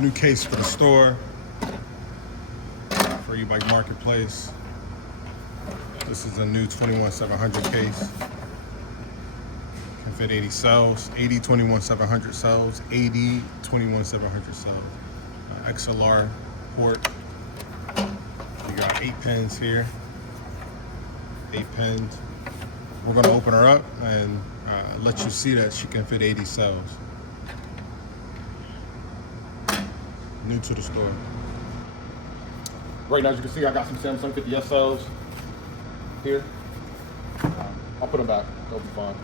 New case for the store, for e-bike marketplace. This is a new 21700 case. Can fit 80 cells, 80 21700 cells, 80 21700 cells. XLR port. You got 8 pins here. 8 pins. We're gonna open her up and let you see that she can fit 80 cells. New to the store. Right now, as you can see, I got some Samsung 50S cells here. I'll put them back, they'll be fine.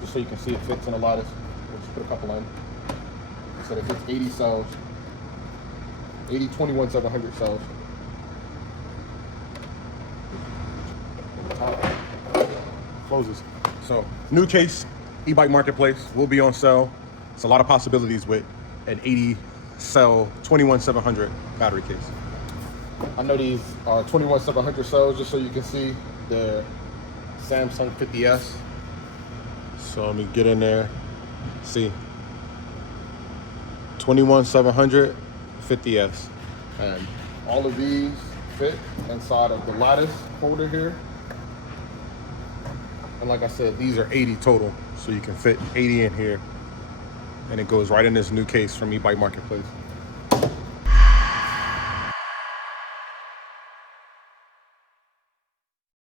Just so you can see it fits in a lattice. We'll just put a couple in. So it fits 80 cells. 80 21700 cells. Closes. So, new case, e-bike marketplace will be on sale. It's a lot of possibilities with an 80 cell 21700 battery case. I know these are 21700 cells, just so you can see the Samsung 50S. So let me get in there, see. 21700 50S. And all of these fit inside of the lattice holder here. And like I said, these are 80 total, so you can fit 80 in here. And it goes right in this new case from e-bike marketplace.